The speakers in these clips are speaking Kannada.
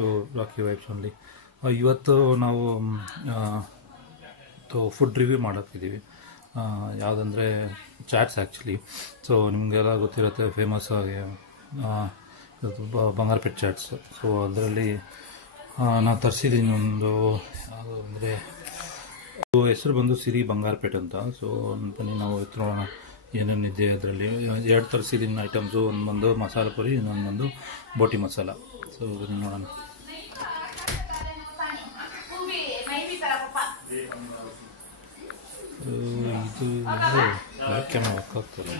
To rakhi vibes only. ಇವತ್ತು ನಾವು ಫುಡ್ ರಿವ್ಯೂ ಮಾಡೋಕ್ಕಿದ್ದೀವಿ. ಯಾವುದಂದರೆ ಚಾಟ್ಸ್ ಆ್ಯಕ್ಚುಲಿ. ಸೊ ನಿಮಗೆಲ್ಲ ಗೊತ್ತಿರುತ್ತೆ, ಫೇಮಸ್ ಆಗಿ ಬಂಗಾರಪೇಟೆ ಚಾಟ್ಸ್. ಸೊ ಅದರಲ್ಲಿ ನಾನು ತರಿಸಿದ್ದೀನಿ ಒಂದು, ಯಾವುದು ಅಂದರೆ ಹೆಸರು ಬಂದು ಸಿರಿ ಬಂಗಾರಪೇಟೆ ಅಂತ. ಸೊ ಬನ್ನಿ ನಾವು ನೋಡೋಣ ಏನೇನಿದೆ ಅದರಲ್ಲಿ. 2 ತರಿಸಿದ್ದೀನಿ ಐಟಮ್ಸು. ಒಂದು ಬಂದು ಮಸಾಲ ಪುರಿ, ಇನ್ನೊಂದು ಬಂದು ಬೋಟಿ ಮಸಾಲ. ಸೊ ಬನ್ನಿ ನೋಡೋಣ. ಇದು ಯಾಕೆ ಹಾಕಾಗ್ತದೆ,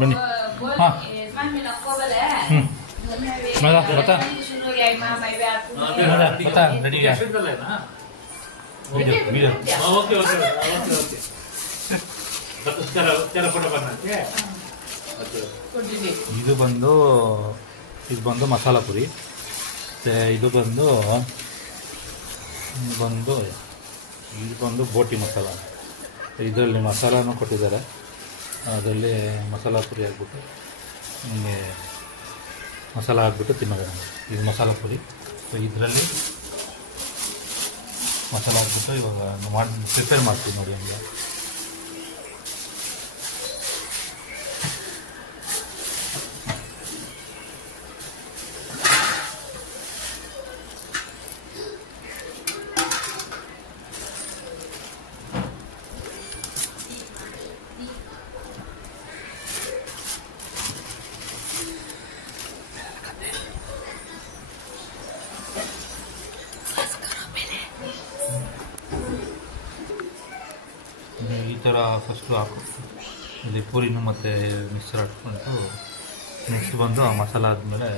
ಬನ್ನಿ. ಹಾಂ ಬತ್ತಾ ರೆಡಿಗೆ ಇದು ಬಂದು ಮಸಾಲ ಪುರಿ. ಇದು ಬಂದು ಬೋಟಿ ಮಸಾಲ. ಇದರಲ್ಲಿ ಮಸಾಲಾನು ಕೊಟ್ಟಿದ್ದಾರೆ, ಅದರಲ್ಲಿ ಮಸಾಲ ಪುರಿ ಹಾಕ್ಬಿಟ್ಟು ನಿಮಗೆ ಮಸಾಲ ಹಾಕ್ಬಿಟ್ಟು ತಿನ್ನೋದು. ಇದು ಮಸಾಲ ಪುರಿ. ಸೊ ಇದರಲ್ಲಿ ಮಸಾಲ ಹಾಕ್ಬಿಟ್ಟು ಇವಾಗ ಪ್ರಿಪೇರ್ ಮಾಡ್ತೀವಿ ನೋಡಿ. ಹಂಗೆ ಈ ಥರ ಫಸ್ಟು ಹಾಕು. ಇಲ್ಲಿ ಪೂರಿನೂ ಮತ್ತು ಮಿಕ್ಸರ್ ಹಾಕ್ಕೊಂಡು ನೆಕ್ಸ್ಟ್ ಬಂದು ಆ ಮಸಾಲ ಆದಮೇಲೆ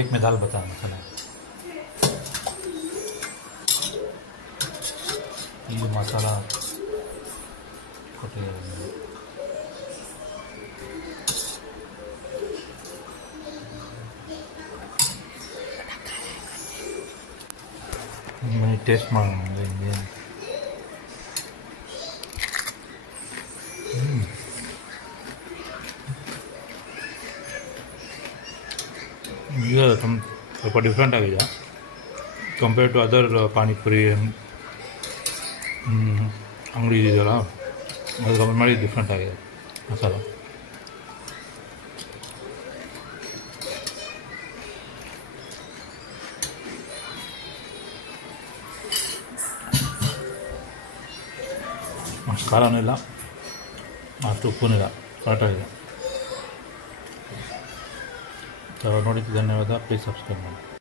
एक में दाल बता मसाला. ये मसाला कोटे मैं टेस्ट मांगेंगे. ಈಗ ಸ್ವಲ್ಪ ಡಿಫ್ರೆಂಟ್ ಆಗಿದೆ ಕಂಪೇರ್ ಟು ಅದರ್ ಪಾನಿಪುರಿ ಅಂಗಡಿ ಇದೆಯಲ್ಲ, ಅದು ಕಂಪೇರ್ ಮಾಡಿ ಡಿಫ್ರೆಂಟ್ ಆಗಿದೆ ಮಸಾಲ. ಅಷ್ಟು ಖಾರನೂ ಇಲ್ಲ, ಅಷ್ಟು ಉಪ್ಪೂ ಇಲ್ಲ, ಕರೆಕ್ಟಾಗಿದೆ. ನೋಡಿದ್ದು ಧನ್ಯವಾದ. ಪ್ಲೀಸ್ ಸಬ್ಸ್ಕ್ರೈಬ್ ಮಾಡಿ.